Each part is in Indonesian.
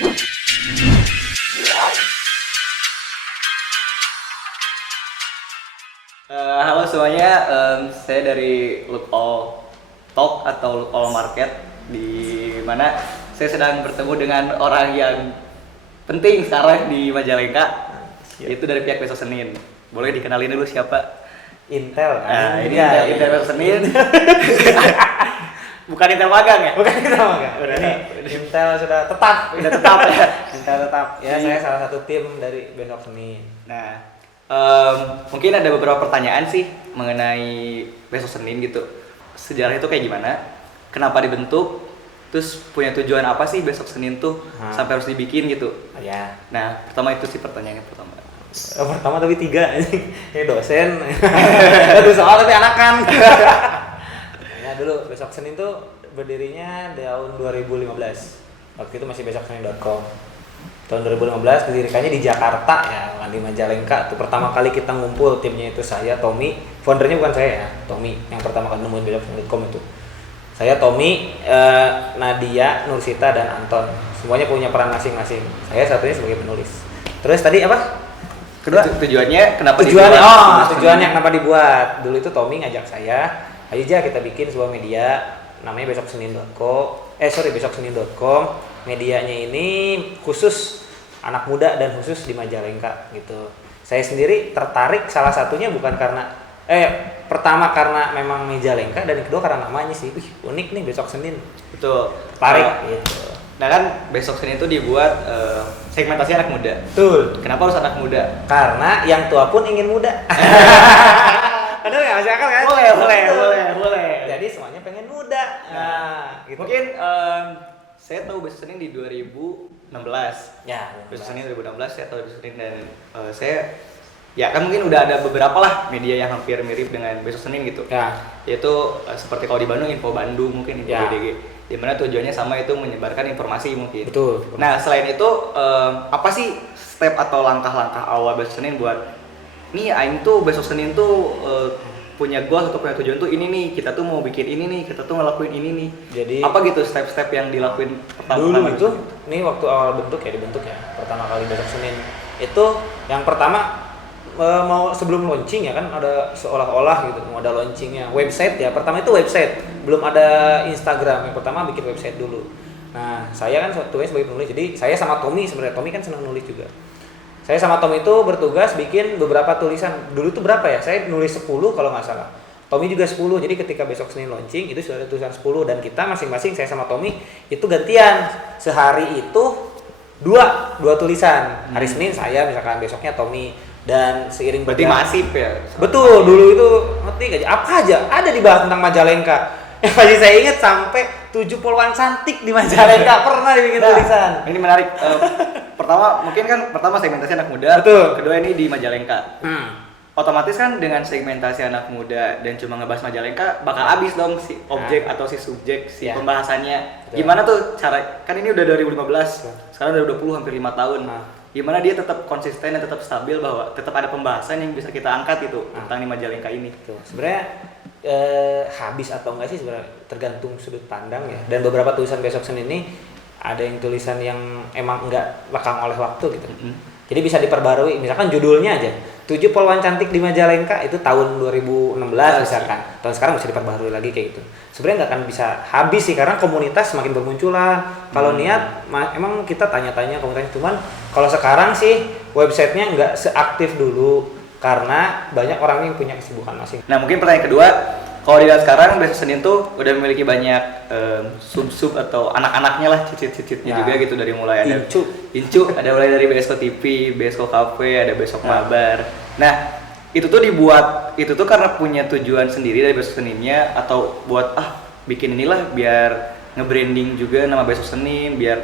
Halo semuanya, saya dari Look All Talk atau Look All Market, di mana saya sedang bertemu dengan orang yang penting sekarang di Majalengka, yaitu dari pihak Besok Senin. Boleh dikenalin dulu siapa? Intel. Nah, ini Intel Besok Senin. Bukan Intel magang ya? Bukan kita magang. Ini Intel sudah tetap. Udah tetap ya. Intel tetap. Ya, saya salah satu tim dari Besok Senin. Nah, mungkin ada beberapa pertanyaan sih mengenai Besok Senin gitu. Sejarah itu kayak gimana? Kenapa dibentuk? Terus punya tujuan apa sih Besok Senin tuh sampai harus dibikin gitu? Ya. Nah, pertama itu sih pertanyaan pertama. Pertama tapi 3. Ini dosen. Satu soal tapi anakan. Ya dulu Besok Senin tuh berdirinya tahun 2015. Waktu itu masih besoksenin.com. Tahun 2015 didirikannya di Jakarta ya, bukan di Majalengka. Tuh pertama kali kita ngumpul, timnya itu saya, Tommy, foundernya bukan saya ya, Tommy yang pertama kali nemuin besoksenin.com itu. Saya, Tommy, Nadia, Nursita, dan Anton. Semuanya punya peran masing-masing. Saya satunya sebagai penulis. Terus tadi apa? Kedua? Tujuannya kenapa Tujuannya, dibuat? tujuannya kenapa dibuat? Dulu itu Tommy ngajak saya, ayo aja kita bikin sebuah media namanya besoksenin.com. Medianya ini khusus anak muda dan khusus di Majalengka gitu. Saya sendiri tertarik salah satunya bukan karena pertama karena memang Majalengka, dan kedua karena namanya sih. Unik nih Besok Senin. Betul. Tarik gitu. Nah kan Besok Senin itu dibuat segmentasi anak muda. Betul. Kenapa harus anak muda? Karena yang tua pun ingin muda. Benar nggak, masih akal kan? Boleh. Jadi semuanya pengen muda. Nah, gitu. Mungkin saya tahu Besok Senin di 2016. Ya, Besok Senin 2016 saya tahu Besok Senin, dan saya ya kan mungkin udah ada beberapa lah media yang hampir mirip dengan Besok Senin gitu. Ya. Yaitu seperti kalau di Bandung Info Bandung, mungkin Info Ya. BDG. Di mana tujuannya sama, itu menyebarkan informasi mungkin. Betul. Nah, selain itu apa sih step atau langkah-langkah awal Besok Senin buat nih aing tuh Besok Senin tuh punya goal atau punya tujuan tuh ini nih, kita tuh mau bikin ini nih, kita tuh ngelakuin ini nih. Jadi apa gitu step-step yang dilakuin dulu itu, nih waktu awal dibentuk ya, pertama kali Besok Senin itu yang pertama mau sebelum launching ya kan, ada seolah-olah gitu mau ada launchingnya website ya. Pertama itu website, belum ada Instagram. Yang pertama bikin website dulu. Nah, saya kan satunya sebagai penulis, jadi saya sama Tommy, sebenarnya Tommy kan senang nulis juga. Saya sama Tommy itu bertugas bikin beberapa tulisan. Dulu tuh berapa ya? Saya nulis 10 kalau nggak salah. Tommy juga 10. Jadi ketika Besok Senin launching itu sudah ada tulisan 10, dan kita masing-masing, saya sama Tommy itu gantian. Sehari itu dua tulisan. Hari Senin saya, misalkan besoknya Tommy, dan seiring berarti masif ya. Betul, dulu itu ngerti aja apa aja ada dibahas tentang Majalengka. Yang masih saya ingat sampai 7 poluan cantik di Majalengka pernah dibikin tulisan. Ini menarik. Pertama mungkin kan segmentasi anak muda. Betul. Kedua ini di Majalengka. Otomatis kan dengan segmentasi anak muda dan cuma ngebahas Majalengka bakal habis dong si objek atau si subjek si pembahasannya. Betul. Gimana tuh cara, kan ini udah 2015, sekarang udah 20 hampir 5 tahun. Gimana dia tetap konsisten dan tetap stabil bahwa tetap ada pembahasan yang bisa kita angkat gitu tentang di Majalengka ini. Sebenarnya habis atau enggak sih sebenarnya tergantung sudut pandang ya. Dan beberapa tulisan Besok Senin ini ada yang tulisan yang emang enggak lekang oleh waktu gitu. Jadi bisa diperbarui, misalkan judulnya aja 7 poluan cantik di Majalengka, itu tahun 2016 misalkan. Tahun sekarang bisa diperbarui lagi kayak gitu. Sebenarnya nggak akan bisa habis sih, karena komunitas semakin bermunculan. Kalau niat emang kita tanya-tanya komunitasnya, cuman kalau sekarang sih websitenya nggak seaktif dulu karena banyak orang yang punya kesibukan masing. Nah, mungkin pertanyaan kedua, kalau dilihat sekarang Besok Senin tuh udah memiliki banyak sub-sub atau anak-anaknya lah, cicit-cicitnya juga gitu, dari mulai ada Incu, ada mulai dari Besko TV, Besko Cafe, ada Besok Mabar. Nah, itu tuh dibuat, itu tuh karena punya tujuan sendiri dari Besok Seninnya, atau buat bikin inilah biar nge-branding juga nama Besok Senin, biar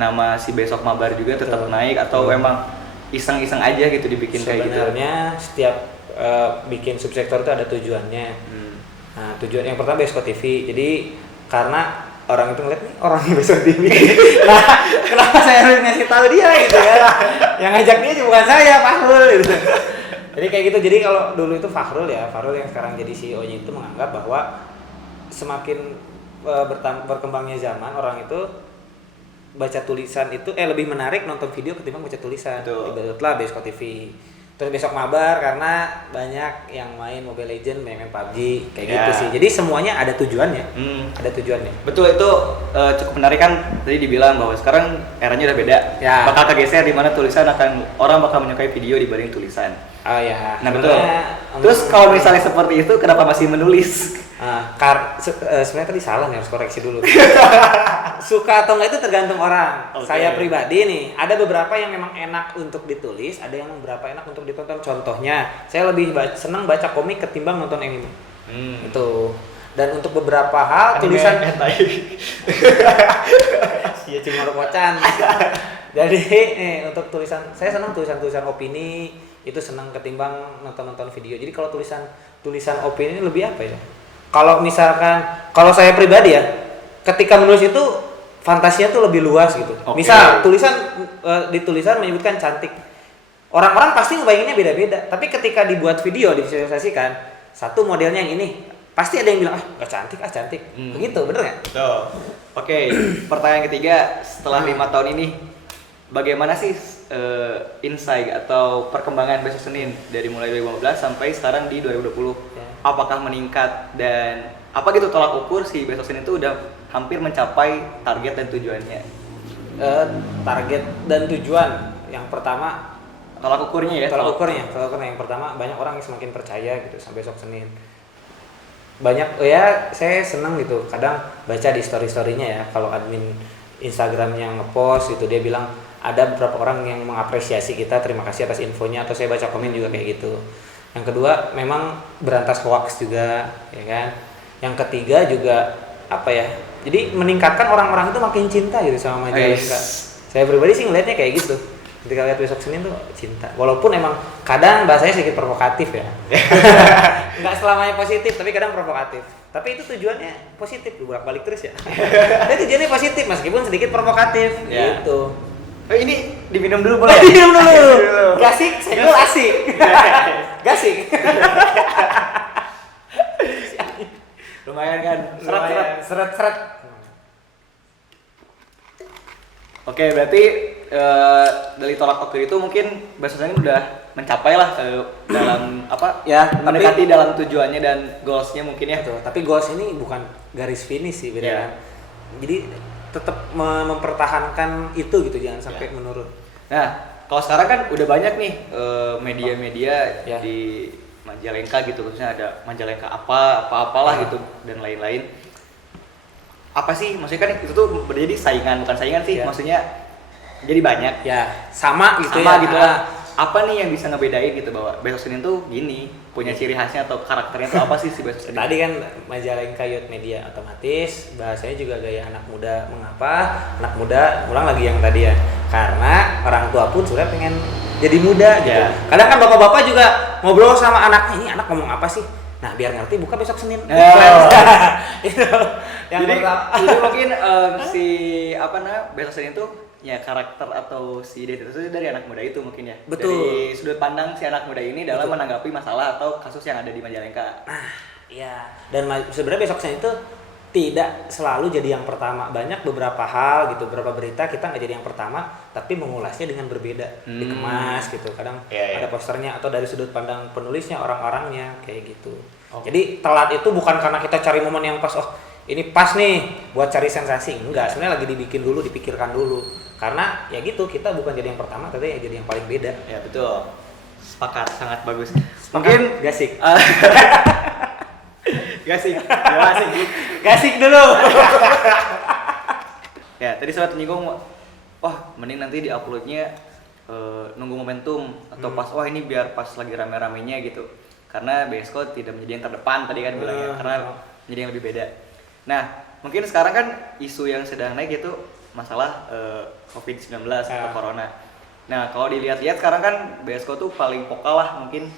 nama si Besok Mabar juga tetap naik, atau emang iseng-iseng aja gitu dibikin kayak gitu? Sebenarnya setiap bikin subsektor itu ada tujuannya. Nah, tujuan yang pertama Besko TV. Jadi karena orang itu ngeliat nih orangnya Besko TV. Nah, kenapa saya harus ngasih tahu dia gitu ya? Yang ngajak dia juga bukan saya, Fahrul gitu. Jadi kayak gitu. Jadi kalau dulu itu Fahrul yang sekarang jadi CEO-nya itu menganggap bahwa semakin berkembangnya zaman, orang itu baca tulisan itu lebih menarik nonton video ketimbang baca tulisan. Ibaratlah Besko TV. Terus besok mabar karena banyak yang main Mobile Legends, main PUBG kayak gitu sih. Jadi semuanya ada tujuannya. Ada tujuannya. Betul, itu cukup menarik kan. Tadi dibilang bahwa sekarang eranya udah beda. Ya. Bakal kegeser di mana tulisan orang bakal menyukai video dibanding tulisan. Oh ya. Nah betul. Terus kalau misalnya seperti itu, kenapa masih menulis? Sebenarnya tadi salah nih, harus koreksi dulu. Suka atau enggak itu tergantung orang. Saya pribadi nih, ada beberapa yang memang enak untuk ditulis, ada yang beberapa enak untuk ditonton. Contohnya, saya lebih senang baca komik ketimbang nonton anime. Itu. Dan untuk beberapa hal tulisan Iya cuma kocan. Jadi untuk tulisan, saya senang tulisan opini, itu senang ketimbang nonton video. Jadi kalau tulisan opini lebih apa ya? Kalau misalkan, kalau saya pribadi ya, ketika menulis itu fantasinya tuh lebih luas gitu. Misal di tulisan menyebutkan cantik, orang-orang pasti ngebayanginnya beda-beda. Tapi ketika dibuat video, divisualisasikan, satu modelnya yang ini, pasti ada yang bilang gak cantik, cantik. Begitu, bener nggak? Oke, pertanyaan ketiga, setelah 5 tahun ini, bagaimana sih insight atau perkembangan Besok Senin dari mulai 2015 sampai sekarang di 2020? Apakah meningkat dan apa gitu tolak ukur si Besok Senin itu udah hampir mencapai target dan tujuannya? Target dan tujuan yang pertama tolak ukurnya ya. Tolak ukurnya yang pertama, banyak orang yang semakin percaya gitu sama Besok Senin. Banyak saya senang gitu kadang baca di story-storynya ya, kalau admin Instagramnya ngepost gitu, dia bilang ada beberapa orang yang mengapresiasi kita, terima kasih atas infonya, atau saya baca komen juga kayak gitu. Yang kedua memang berantas hoax juga ya kan. Yang ketiga juga apa ya, jadi meningkatkan orang-orang itu makin cinta gitu sama Majalengka. Saya pribadi sih ngelihatnya kayak gitu. Ketika lihat Besok Senin tuh cinta, walaupun emang kadang bahasanya sedikit provokatif ya. Nggak selamanya positif, tapi kadang provokatif. Tapi itu tujuannya positif, bolak-balik terus ya. Tapi tujuannya positif meskipun sedikit provokatif gitu. Ini diminum dulu boleh? Diminum dulu. Gasik, senggol asik. Gasik. Lumayan kan? Seret. Oke, berarti dari tolak ukur itu mungkin Besok Senin udah mencapai lah dalam apa? Ya, mendekati dalam tujuannya dan goalsnya mungkin ya. Betul. Tapi goals ini bukan garis finish sih, beda kan. Jadi tetap mempertahankan itu gitu, jangan sampai menurun. Nah, kalau sekarang kan udah banyak nih media-media di Majalengka gitu, khususnya ada Majalengka apalah gitu dan lain-lain. Apa sih maksudnya, kan itu tuh menjadi saingan, bukan saingan sih, maksudnya jadi banyak. Ya, sama gitu lah. Apa nih yang bisa ngebedain gitu bahwa Besok Senin tuh gini, punya ciri khasnya atau karakternya tuh apa sih si Besok Senin? Tadi kan Majalengka Youth Media, otomatis bahasanya juga gaya anak muda. Mengapa anak muda? Ulang lagi yang tadi ya. Karena orang tua pun sudah pengen jadi muda gitu. Kadang kan bapak-bapak juga ngobrol sama anaknya, ini anak ngomong apa sih? Nah, biar ngerti buka Besok Senin. Itu yang jadi mungkin si Besok Senin tuh ya karakter atau si identitas itu dari anak muda itu mungkin ya. Betul. Dari sudut pandang si anak muda ini dalam menanggapi masalah atau kasus yang ada di Majalengka. Iya. Dan sebenarnya Besok Senin itu tidak selalu jadi yang pertama. Banyak beberapa hal gitu, beberapa berita kita nggak jadi yang pertama, tapi mengulasnya dengan berbeda, dikemas gitu. Kadang ada posternya atau dari sudut pandang penulisnya, orang-orangnya kayak gitu. Jadi telat itu bukan karena kita cari momen yang pas, ini pas nih buat cari sensasi. Enggak, sebenarnya lagi dibikin dulu, dipikirkan dulu. Karena ya gitu, kita bukan jadi yang pertama, tapi ya jadi yang paling beda. Ya betul. Sepakat, sangat bagus. Mungkin gasik. Gasik dulu. Ya, tadi sempat menyinggung, mending nanti di-uploadnya nunggu momentum atau pas ini biar pas lagi rame-ramenya gitu. Karena Besko tidak menjadi yang terdepan tadi kan bilangnya, karena menjadi yang lebih beda. Nah, mungkin sekarang kan isu yang sedang naik itu masalah COVID-19 atau Corona. Nah, kalau dilihat-lihat sekarang kan Besko tuh paling vokal lah mungkin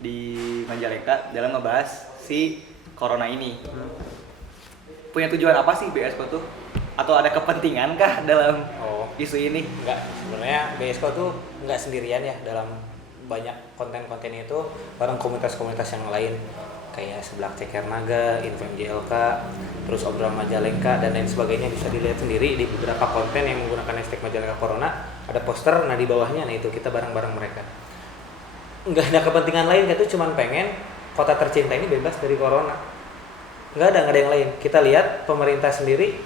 di Majalengka dalam ngebahas si Corona ini. Punya tujuan apa sih Besko tuh? Atau ada kepentingan kah dalam isu ini? Enggak, sebenarnya Besko tuh enggak sendirian ya dalam banyak konten-konten itu, bareng komunitas-komunitas yang lain. kayak Seblak Ceker Naga, Info MJLK, terus Obrolan Majalengka dan lain sebagainya, bisa dilihat sendiri di beberapa konten yang menggunakan hashtag Majalengka Corona. Ada poster, nah di bawahnya nah itu kita bareng-bareng mereka. Nggak ada kepentingan lain, itu cuma pengen kota tercinta ini bebas dari corona. Nggak ada yang lain. Kita lihat pemerintah sendiri,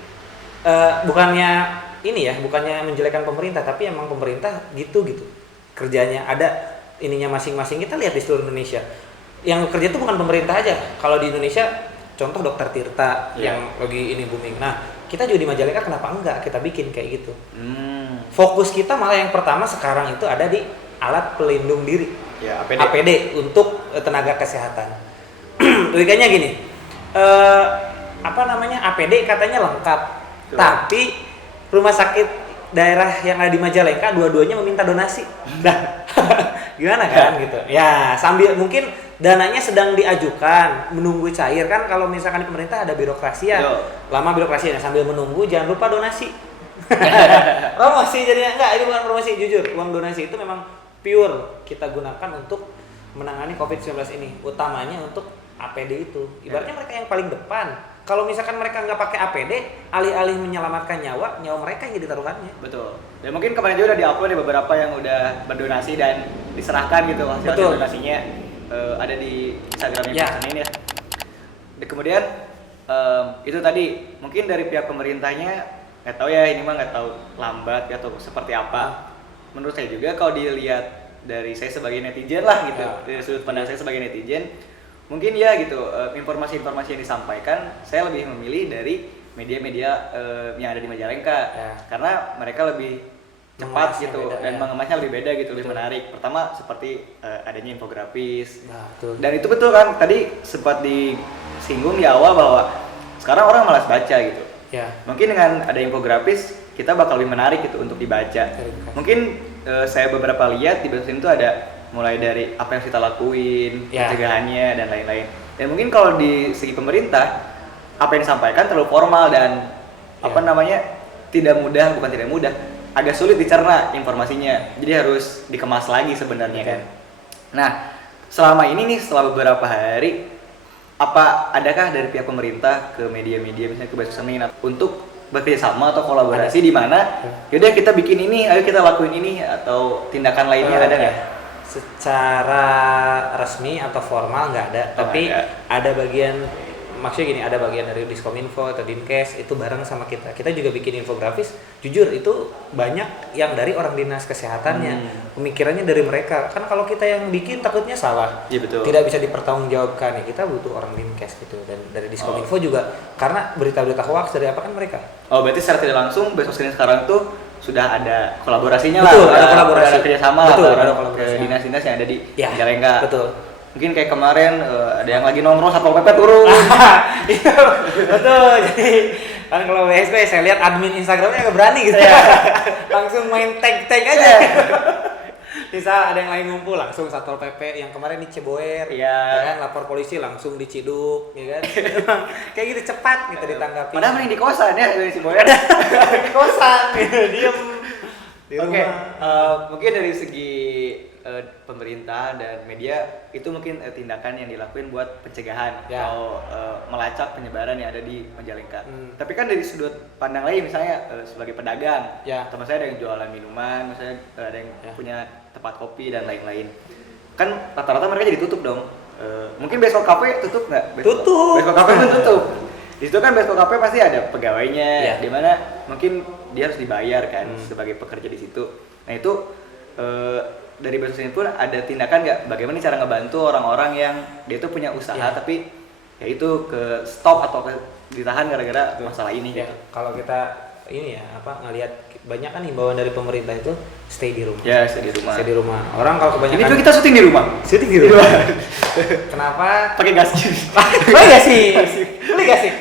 bukannya menjelekkan pemerintah, tapi emang pemerintah gitu kerjanya, ada ininya masing-masing. Kita lihat di seluruh Indonesia yang kerja itu bukan pemerintah aja. Kalau di Indonesia contoh Dokter Tirta yang lagi ini booming. Nah, kita juga di Majalengka kenapa enggak kita bikin kayak gitu. Fokus kita malah yang pertama sekarang itu ada di alat pelindung diri, APD untuk tenaga kesehatan. Logikanya gini, APD katanya lengkap, tapi rumah sakit daerah yang ada di Majalengka dua-duanya meminta donasi. Nah, gimana kan gitu. Ya, sambil mungkin dananya sedang diajukan, menunggu cair kan. Kalau misalkan di pemerintah ada birokrasi ya, lama birokrasinya. Sambil menunggu jangan lupa donasi. Promosi jadinya enggak, itu bukan promosi, jujur. Uang donasi itu memang pure kita gunakan untuk menangani COVID-19 ini, utamanya untuk APD itu. Ibaratnya mereka yang paling depan. Kalau misalkan mereka nggak pakai APD, alih-alih menyelamatkan nyawa mereka yang jadi taruhannya. Betul. Dan mungkin kemarin juga udah diupload di beberapa yang udah berdonasi dan diserahkan gitu hasil donasinya, ada di Instagramnya ini ya. Dan kemudian itu tadi mungkin dari pihak pemerintahnya nggak tahu ya, ini mah nggak tahu lambat atau seperti apa. Menurut saya juga kalau dilihat dari saya sebagai netizen lah gitu, dari sudut pandang saya sebagai netizen, mungkin ya gitu, informasi-informasi yang disampaikan saya lebih memilih dari media-media yang ada di Majalengka, karena mereka lebih cepat gitu dan mengemasnya lebih beda gitu, lebih menarik. Pertama seperti adanya infografis, dan itu betul kan tadi sempat disinggung di awal bahwa sekarang orang malas baca gitu. Mungkin dengan ada infografis kita bakal lebih menarik gitu untuk dibaca. Mungkin saya beberapa lihat di Besosin itu ada mulai dari apa yang kita lakuin, pencegahannya dan lain-lain. Dan mungkin kalau di segi pemerintah, apa yang disampaikan terlalu formal dan tidak mudah, agak sulit dicerna informasinya. Jadi harus dikemas lagi sebenarnya kan. Nah, selama ini nih setelah beberapa hari, adakah dari pihak pemerintah ke media-media misalnya ke Besosin untuk bekerja sama atau kolaborasi di mana yaudah kita bikin ini, ayo kita lakuin ini, atau tindakan lainnya ada nggak? Secara resmi atau formal nggak ada, tapi ada bagian, maksudnya gini, ada bagian dari Diskominfo atau Dinkes itu bareng sama kita juga bikin infografis. Jujur itu banyak yang dari orang dinas kesehatannya, pemikirannya dari mereka kan. Kalau kita yang bikin takutnya salah, tidak bisa dipertanggungjawabkan ya, kita butuh orang Dinkes gitu. Dan dari Diskominfo juga, karena berita-berita hoax dari apa kan mereka. Berarti secara tidak langsung Besosin sekarang tuh sudah ada kolaborasinya. Ada kolaborasi, ada kerjasama ada kolaborasi ke dinas-dinas yang ada di Majalengka. Betul. Mungkin kayak kemarin ada yang lagi nongkrong Satpol PP turun. Betul. Jadi kan kalau WSK saya lihat admin Instagramnya agak berani gitu. Langsung main tag aja. Misal ada yang lagi ngumpul langsung Satpol PP, yang kemarin di Ceboer, kan lapor polisi langsung diciduk, ya kan. Kayak gitu cepat gitu ditanggapi. Padahal mending di kosan ya di Ceboer. Di kosan gitu, diem di rumah. Mungkin dari segi pemerintah dan media itu mungkin tindakan yang dilakuin buat pencegahan atau melacak penyebaran yang ada di Majalengka. Tapi kan dari sudut pandang lain, misalnya sebagai pedagang, teman saya ada yang jualan minuman, misalnya ada yang punya tempat kopi dan lain-lain, kan rata-rata mereka jadi tutup dong. Mungkin Besok Cafe tutup nggak? Tutup. Besok Cafe pun tutup. Di situ kan Besok Cafe pasti ada pegawainya, di mana mungkin dia harus dibayar kan sebagai pekerja di situ. Nah itu dari Besosin pun ada tindakan nggak? Bagaimana cara ngebantu orang-orang yang dia tuh punya usaha tapi ya itu ke stop atau ditahan gara-gara masalah ini gitu. Kalau kita ini ngelihat banyak kan himbauan dari pemerintah itu stay di rumah. Stay di rumah. Orang kalau kebanyakan ini juga kita syuting di rumah. Kenapa? Pakai gas. Beli gasik.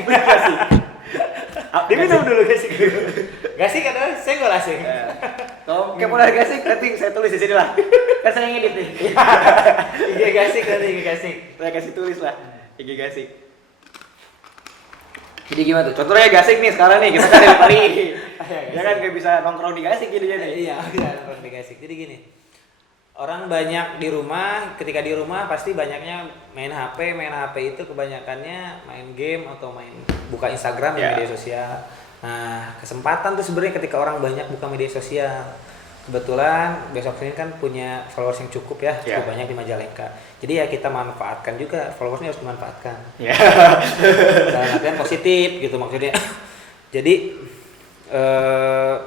Diminum dulu gasik. Gasik kan saya nggak asik. Kalau kayak mulai gasik nanti saya tulis di sini lah. Kan saya ngedit nih. IG gasik nanti IG gasik. Saya kasih tulis lah IG gasik. Jadi gimana tuh? Contohnya gasik nih sekarang nih, kita kan dari Pari. Ya kan kayak bisa nongkrong di gasik gitu jadi. Iya, nongkrong di gasik. Jadi gini. Orang banyak di rumah, ketika di rumah pasti banyaknya main HP itu kebanyakannya main game atau main buka Instagram ya, media sosial. Nah, kesempatan tuh sebenarnya ketika orang banyak buka media sosial. Kebetulan besok Senin kan punya followers yang cukup ya, cukup banyak di Majalengka. Jadi ya kita manfaatkan juga, followersnya harus dimanfaatkan. Dalam artian positif gitu maksudnya. Jadi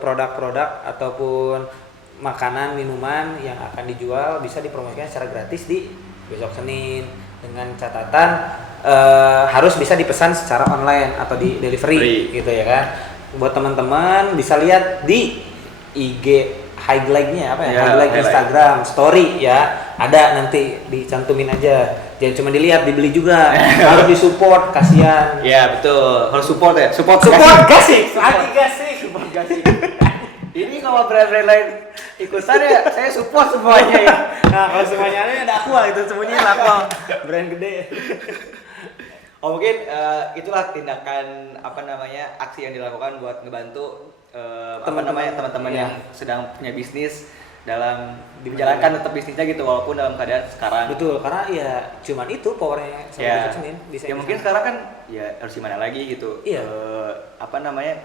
produk-produk ataupun makanan, minuman yang akan dijual bisa dipromosikan secara gratis di besok Senin dengan catatan harus bisa dipesan secara online atau di delivery gitu ya kan. Buat teman-teman bisa lihat di IG highlight-nya apa ya? Highlight Instagram story ya. Ada nanti dicantumin aja. Jangan cuma dilihat, dibeli juga. Harus disupport, kasihan. Ya betul. Harus support ya. Support gasik. Lagi gasik. Support gasik. Ini kalau brand-brand lain ikutan ya, saya support semuanya ya. Nah, kalau semuanya ada Aqua gitu, semuanya Aqua. Brand gede. Oh mungkin itulah tindakan aksi yang dilakukan buat ngebantu teman-teman yang sedang punya bisnis dalam menjalankan tetap bisnisnya gitu walaupun dalam keadaan sekarang. Betul, karena ya cuman itu powernya besok Senin. Ya mungkin sekarang kan ya harus gimana lagi gitu. Iya.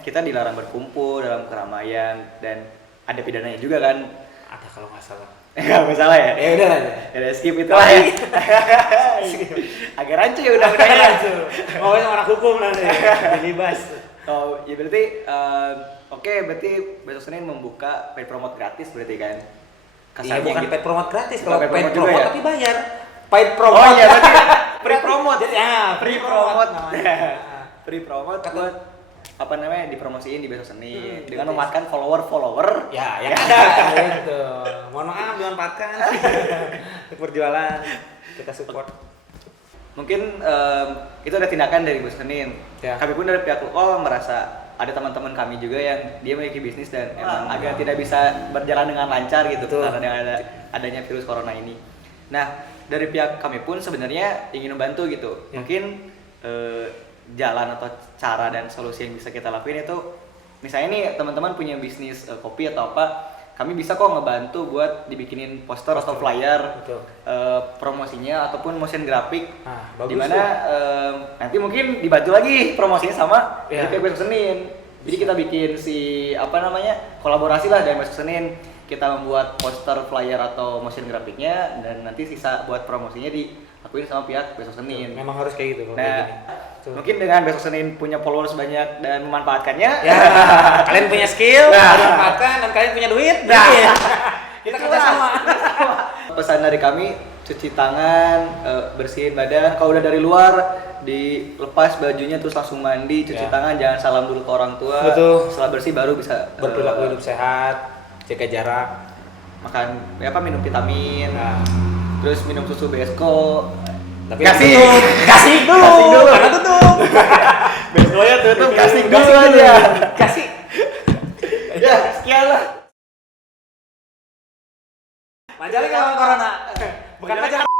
Kita dilarang berkumpul dalam keramaian dan ada pidananya juga kan. Ada kalau nggak salah. Nggak masalah ya? Ya udah lah. Ya skip itu lah ya. Agak rancu ya udah rancu. Mau sama anak hukum nanti. Dilibas. Oh, ya berarti berarti besok Senin membuka paid promote gratis berarti kan? Iya, bukan gitu. paid promote gratis, Bukan kalau paid promote ya? tapi bayar. Paid promote. Oh iya, berarti free promote. Jadi free promote. namanya. Free promote buat dipromosiin di besok Senin dengan gratis. memanfaatkan follower. Ya, yang ada gitu. Mohon maaf dimanfaatkan. Untuk berjualan kita support. Mungkin itu ada tindakan dari besok Senin. Ya. Kami pun dari pihak lokal merasa ada teman-teman kami juga yang dia memiliki bisnis dan emang agak tidak bisa berjalan dengan lancar gitu. Betul. Karena adanya virus corona ini. Nah, dari pihak kami pun sebenarnya ingin membantu gitu. Ya. Mungkin jalan atau cara dan solusi yang bisa kita lakuin itu misalnya nih teman-teman punya bisnis kopi atau apa, kami bisa kok ngebantu buat dibikinin poster atau flyer promosinya ataupun motion grafik. Dimana nanti mungkin dibantu lagi promosinya sama dari besok Senin. Jadi kita bikin kolaborasi lah dari besok Senin, kita membuat poster, flyer atau motion grafiknya dan nanti sisa buat promosinya dilakuin sama pihak besok Senin. Memang harus kayak gitu. Mungkin dengan besok Senin punya followers banyak dan memanfaatkannya. Ya, kalian punya skill, manfaatkan dan kalian punya duit. Kita kerja sama. Pesan dari kami, cuci tangan, bersihin badan. Kalau udah dari luar, dilepas bajunya terus langsung mandi, cuci tangan, jangan salam dulu ke orang tua. Betul. Setelah bersih baru bisa berperilaku hidup sehat, jaga jarak, makan minum vitamin. Terus minum susu Besko. Tapi kasih dulu karena tutup. Beskonya tutup, kasih dulu aja. Kasih. Ya, sekian lah. Majalengka lawan corona. Bukan Majalengka.